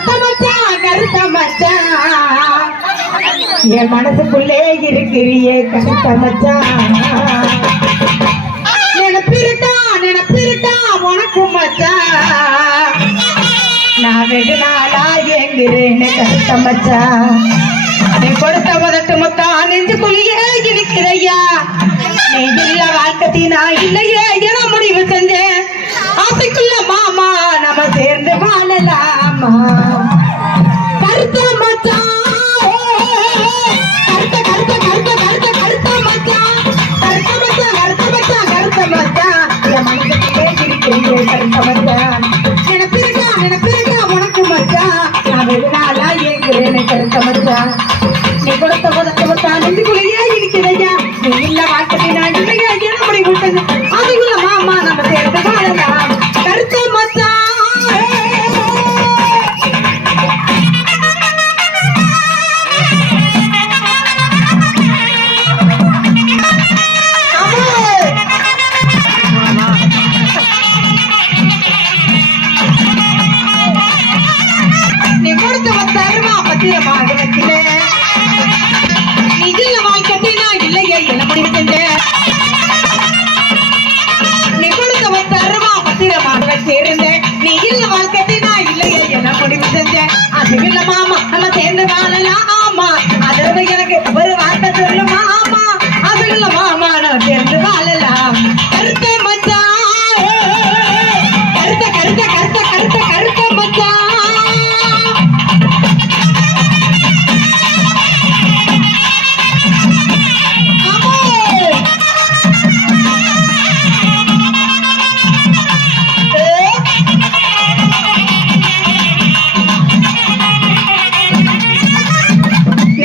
கருத்த மச்சான் கருத்த மச்சான் என் மனசுக்குள்ளே இருக்கிறியே கருத்த மச்சான் நினப்பிருட்டா உனக்கு மச்சான் நான் வெகு நாளா ஏங்கிறேன்னு கருத்த மச்சான் நீ கொடுத்த மதட்டு மொத்தம் நெஞ்சுக்குள்ளேயே இருக்கிறையா? நீ இல்ல வாழ்க்கை நான் இல்லையே. மனசுக்குள்ளே இருக்கிறீங்க கருத்த மச்சான் உனக்கு மச்சான் நான் வெகு நாளா ஏங்குறேன் கருத்த நீ கொடுத்த கொடுத்த நெஞ்சுக்குள்ளேயே கொடுத்து பத்தாயிரமா பத்திரமாக வைக்கிறேன் நீ இல்ல வாழ்க்கை நான் இல்லையே என்ன முடிவு செஞ்சேன் நீ கொடுத்த பத்தாயிரமா பத்திரமாக வச்சிருந்தேன் நீ இல்ல வாழ்க்கை நான் இல்லையே என்ன முடிவு செஞ்சேன் அது இல்லமா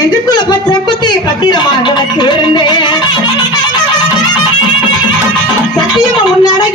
நெஞ்சுக்குள்ள பச்சை குத்தி பத்திரமாக வச்சிருந்தேன் சத்தியமா உன்னடைய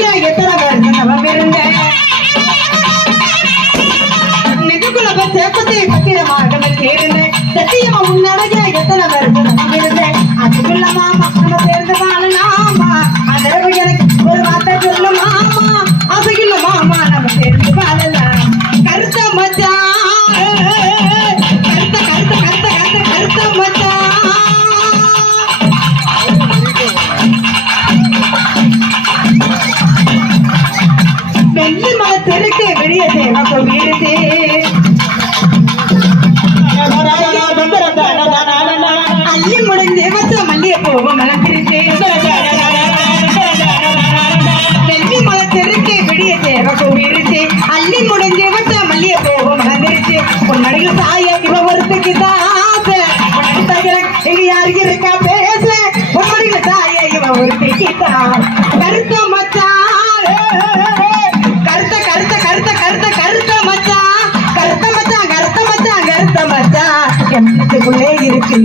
மல்லிய பூவ மலர்ந்திருச்சு வெள்ளி மலத்திற்கு வெளியே தேவக்கு வீடுதே அள்ளி முடிஞ்சு வச்ச மல்லிய பூவ மலர்ந்திருச்சு உன்னடியில் சாய இவ ஒருத்துக்கு தாச இங்க யாரு இருக்கா பேச உன்னடியில் சாய இவ ஒருத்திக்கு தான் கருத்த மச்சான் கருத்த கருத்த கருத்த கருத்த கருத்த மச்சான் கருத்த மச்சான் கருத்த மச்சான். கருத்த மச்சான் என் மனசுக்குள்ளே இருக்கு.